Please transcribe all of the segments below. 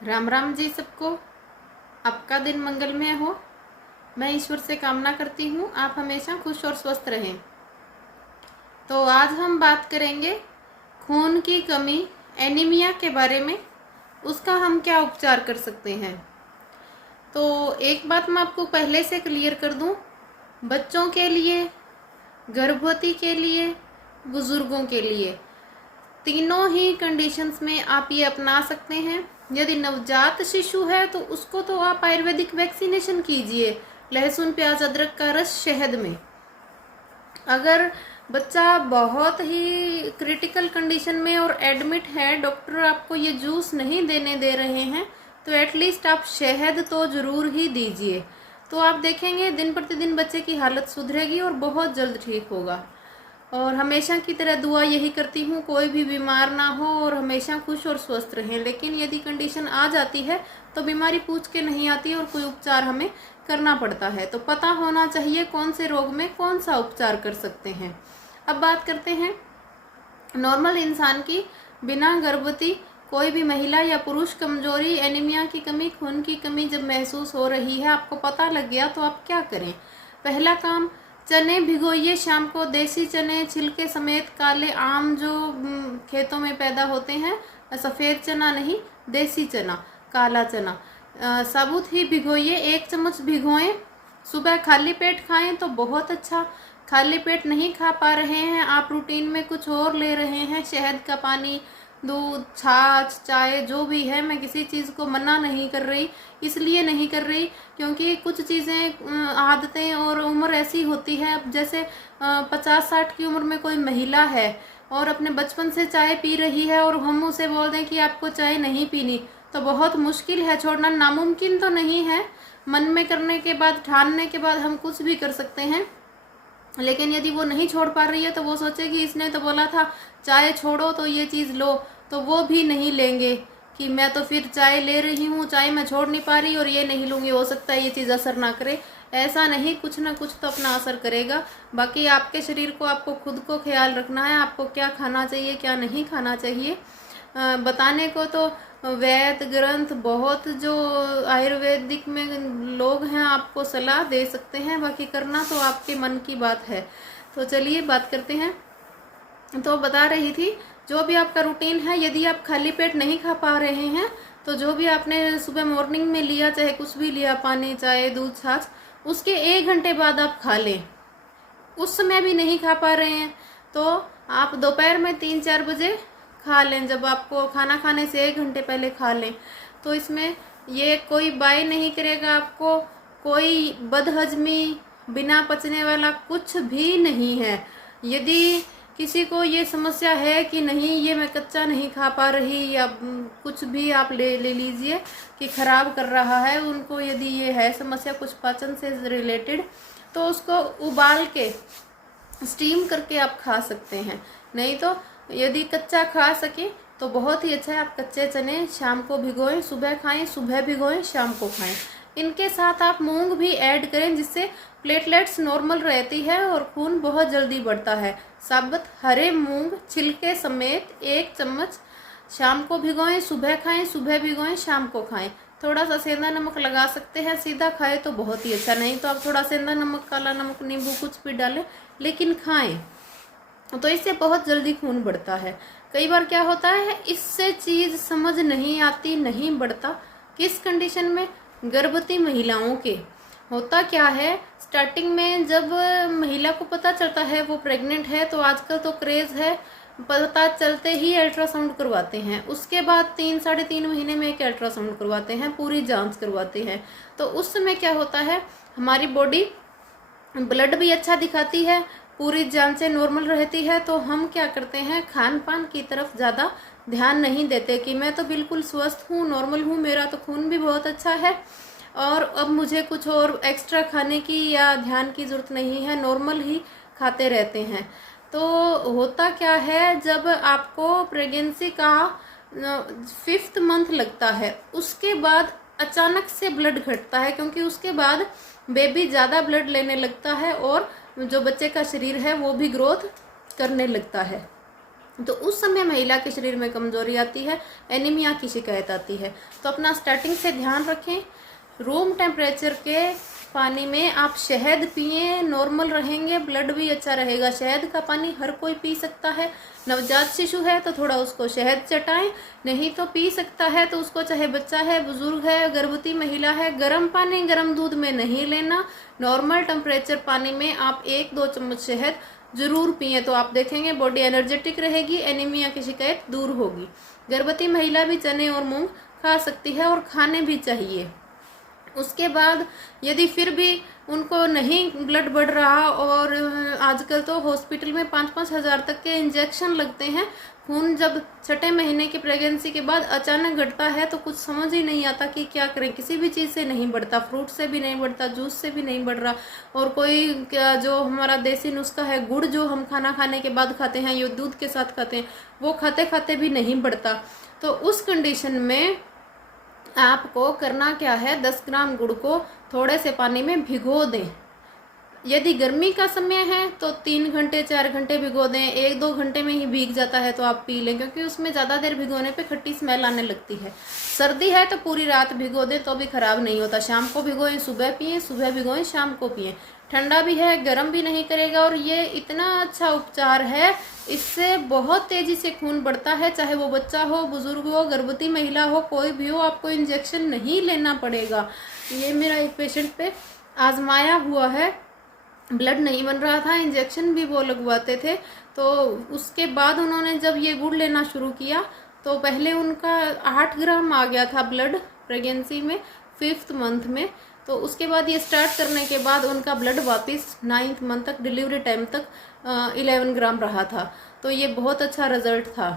राम राम जी सबको। आपका दिन मंगलमय हो। मैं ईश्वर से कामना करती हूँ आप हमेशा खुश और स्वस्थ रहें। तो आज हम बात करेंगे खून की कमी एनीमिया के बारे में। उसका हम क्या उपचार कर सकते हैं। तो एक बात मैं आपको पहले से क्लियर कर दूं, बच्चों के लिए, गर्भवती के लिए, बुजुर्गों के लिए, तीनों ही कंडीशंस में आप ये अपना सकते हैं। यदि नवजात शिशु है तो उसको तो आप आयुर्वेदिक वैक्सीनेशन कीजिए, लहसुन प्याज अदरक का रस शहद में। अगर बच्चा बहुत ही क्रिटिकल कंडीशन में और एडमिट है, डॉक्टर आपको ये जूस नहीं देने दे रहे हैं, तो एटलीस्ट आप शहद तो जरूर ही दीजिए। तो आप देखेंगे दिन प्रतिदिन बच्चे की हालत सुधरेगी और बहुत जल्द ठीक होगा। और हमेशा की तरह दुआ यही करती हूँ कोई भी बीमार ना हो और हमेशा खुश और स्वस्थ रहें। लेकिन यदि कंडीशन आ जाती है तो बीमारी पूछ के नहीं आती और कोई उपचार हमें करना पड़ता है। तो पता होना चाहिए कौन से रोग में कौन सा उपचार कर सकते हैं। अब बात करते हैं नॉर्मल इंसान की। बिना गर्भवती कोई भी महिला या पुरुष कमजोरी, एनीमिया की कमी, खून की कमी जब महसूस हो रही है, आपको पता लग गया, तो आप क्या करें। पहला काम, चने भिगोइए शाम को। देसी चने छिलके समेत, काले आम जो खेतों में पैदा होते हैं, सफ़ेद चना नहीं, देसी चना, काला चना, साबुत ही भिगोइए। 1 चम्मच भिगोएं। सुबह खाली पेट खाएं तो बहुत अच्छा। खाली पेट नहीं खा पा रहे हैं, आप रूटीन में कुछ और ले रहे हैं, शहद का पानी, दूध, छाछ, चाय, जो भी है, मैं किसी चीज़ को मना नहीं कर रही, इसलिए नहीं कर रही क्योंकि कुछ चीज़ें, आदतें और उम्र ऐसी होती है। अब जैसे 50-60 की उम्र में कोई महिला है और अपने बचपन से चाय पी रही है और हम उसे बोल दें कि आपको चाय नहीं पीनी, तो बहुत मुश्किल है छोड़ना। नामुमकिन तो नहीं है, मन में करने के बाद, ठानने के बाद हम कुछ भी कर सकते हैं। लेकिन यदि वो नहीं छोड़ पा रही है तो वो सोचे कि इसने तो बोला था चाय छोड़ो तो ये चीज़ लो, तो वो भी नहीं लेंगे कि मैं तो फिर चाय ले रही हूँ, चाय मैं छोड़ नहीं पा रही और ये नहीं लूँगी, हो सकता है ये चीज़ असर ना करे। ऐसा नहीं, कुछ ना कुछ तो अपना असर करेगा। बाकी आपके शरीर को, आपको खुद को ख्याल रखना है, आपको क्या खाना चाहिए क्या नहीं खाना चाहिए। बताने को तो वैद्य ग्रंथ बहुत, जो आयुर्वेदिक में लोग हैं, आपको सलाह दे सकते हैं, बाकी करना तो आपके मन की बात है। तो चलिए बात करते हैं। तो बता रही थी, जो भी आपका रूटीन है, यदि आप खाली पेट नहीं खा पा रहे हैं तो जो भी आपने सुबह मॉर्निंग में लिया, चाहे कुछ भी लिया, पानी, चाय, दूध, छाछ, उसके 1 घंटे बाद आप खा लें। उस समय भी नहीं खा पा रहे हैं तो आप दोपहर में 3-4 बजे खा लें। जब आपको खाना खाने से 1 घंटे पहले खा लें, तो इसमें ये कोई बाई नहीं करेगा आपको, कोई बदहजमी, बिना पचने वाला कुछ भी नहीं है। यदि किसी को ये समस्या है कि नहीं, ये मैं कच्चा नहीं खा पा रही, या कुछ भी आप ले लीजिए कि खराब कर रहा है उनको, यदि ये है समस्या कुछ पाचन से रिलेटेड, तो उसको उबाल के, स्टीम करके आप खा सकते हैं। नहीं तो यदि कच्चा खा सके तो बहुत ही अच्छा है। आप कच्चे चने शाम को भिगोएं, सुबह खाएं, सुबह भिगोएं, शाम को खाएं। इनके साथ आप मूंग भी ऐड करें, जिससे प्लेटलेट्स नॉर्मल रहती है और खून बहुत जल्दी बढ़ता है। साबुत हरे मूंग छिलके समेत 1 चम्मच शाम को भिगोएं, सुबह खाएं, सुबह भिगोएं, शाम को खाएं। थोड़ा सा सेंधा नमक लगा सकते हैं, सीधा खाए तो बहुत ही अच्छा, नहीं तो आप थोड़ा सेंधा नमक, काला नमक, नींबू कुछ भी डालें, लेकिन खाएं। तो इससे बहुत जल्दी खून बढ़ता है। कई बार क्या होता है, इससे चीज़ समझ नहीं आती, नहीं बढ़ता। किस कंडीशन में? गर्भवती महिलाओं के। होता क्या है, स्टार्टिंग में जब महिला को पता चलता है वो प्रेग्नेंट है, तो आजकल तो क्रेज़ है, पता चलते ही अल्ट्रासाउंड करवाते हैं। उसके बाद 3-3.5 महीने में एक अल्ट्रासाउंड करवाते हैं, पूरी जांच करवाते हैं। तो उस समय क्या होता है, हमारी बॉडी ब्लड भी अच्छा दिखाती है, पूरी जांचें नॉर्मल रहती है, तो हम क्या करते हैं, खान पान की तरफ ज़्यादा ध्यान नहीं देते कि मैं तो बिल्कुल स्वस्थ हूँ, नॉर्मल हूँ, मेरा तो खून भी बहुत अच्छा है और अब मुझे कुछ और एक्स्ट्रा खाने की या ध्यान की ज़रूरत नहीं है, नॉर्मल ही खाते रहते हैं। तो होता क्या है, जब आपको प्रेगनेंसी का 5th मंथ लगता है, उसके बाद अचानक से ब्लड घटता है, क्योंकि उसके बाद बेबी ज़्यादा ब्लड लेने लगता है और जो बच्चे का शरीर है वो भी ग्रोथ करने लगता है। तो उस समय महिला के शरीर में कमजोरी आती है, एनीमिया की शिकायत आती है। तो अपना स्टार्टिंग से ध्यान रखें। रूम टेम्परेचर के पानी में आप शहद पिए, नॉर्मल रहेंगे, ब्लड भी अच्छा रहेगा। शहद का पानी हर कोई पी सकता है। नवजात शिशु है तो थोड़ा उसको शहद चटाएं, नहीं तो पी सकता है तो उसको, चाहे बच्चा है, बुजुर्ग है, गर्भवती महिला है, गर्म पानी गर्म दूध में नहीं लेना। नॉर्मल टेम्परेचर पानी में आप 1-2 चम्मच शहद जरूर पिए, तो आप देखेंगे बॉडी एनर्जेटिक रहेगी, एनीमिया की शिकायत दूर होगी। गर्भवती महिला भी चने और मूंग खा सकती है और खाने भी चाहिए। उसके बाद यदि फिर भी उनको नहीं ब्लड बढ़ रहा, और आजकल तो हॉस्पिटल में 5-5 हज़ार तक के इंजेक्शन लगते हैं। खून जब 6ठे महीने की प्रेगनेंसी के बाद अचानक घटता है तो कुछ समझ ही नहीं आता कि क्या करें। किसी भी चीज़ से नहीं बढ़ता, फ्रूट से भी नहीं बढ़ता, जूस से भी नहीं बढ़ रहा, और कोई क्या जो हमारा देसी नुस्खा है, गुड़ जो हम खाना खाने के बाद खाते हैं या दूध के साथ खाते हैं, वो खाते खाते भी नहीं बढ़ता। तो उस कंडीशन में आपको करना क्या है, 10 ग्राम गुड़ को थोड़े से पानी में भिगो दें। यदि गर्मी का समय है तो 3 घंटे 4 घंटे भिगो दें। 1-2 घंटे में ही भीग जाता है तो आप पी लें, क्योंकि उसमें ज़्यादा देर भिगोने पे खट्टी स्मेल आने लगती है। सर्दी है तो पूरी रात भिगो दें तो भी खराब नहीं होता। शाम को भिगोएं, सुबह पिए, सुबह भिगोएं, शाम को पिए। ठंडा भी है, गर्म भी नहीं करेगा, और ये इतना अच्छा उपचार है, इससे बहुत तेजी से खून बढ़ता है। चाहे वो बच्चा हो, बुजुर्ग हो, गर्भवती महिला हो, कोई भी हो, आपको इंजेक्शन नहीं लेना पड़ेगा। ये मेरा एक पेशेंट पे आजमाया हुआ है। ब्लड नहीं बन रहा था, इंजेक्शन भी वो लगवाते थे, तो उसके बाद उन्होंने जब ये गुड़ लेना शुरू किया तो पहले उनका 8 ग्राम आ गया था ब्लड प्रेगनेंसी में 5th मंथ में। तो उसके बाद ये स्टार्ट करने के बाद उनका ब्लड वापस 9th मंथ तक, डिलीवरी टाइम तक 11 ग्राम रहा था। तो ये बहुत अच्छा रिजल्ट था।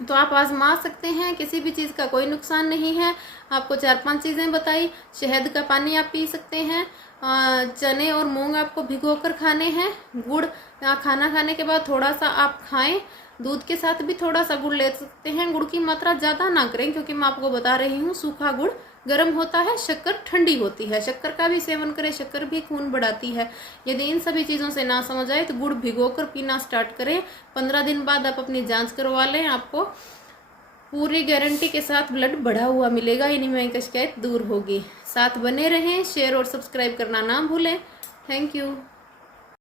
तो आप आजमा सकते हैं, किसी भी चीज़ का कोई नुकसान नहीं है। आपको 4-5 चीज़ें बताई। शहद का पानी आप पी सकते हैं, चने और मूंग आपको भिगोकर खाने हैं, गुड़ खाना खाने के बाद थोड़ा सा आप खाएं, दूध के साथ भी थोड़ा सा गुड़ ले सकते हैं। गुड़ की मात्रा ज़्यादा ना करें, क्योंकि मैं आपको बता रही हूँ सूखा गुड़ गर्म होता है, शक्कर ठंडी होती है। शक्कर का भी सेवन करें, शक्कर भी खून बढ़ाती है। यदि इन सभी चीज़ों से ना समझ आए तो गुड़ भिगोकर पीना स्टार्ट करें। 15 दिन बाद आप अपनी जांच करवा लें, आपको पूरी गारंटी के साथ ब्लड बढ़ा हुआ मिलेगा, एनीमिया की शिकायत दूर होगी। साथ बने रहें, शेयर और सब्सक्राइब करना ना भूलें। Thank you.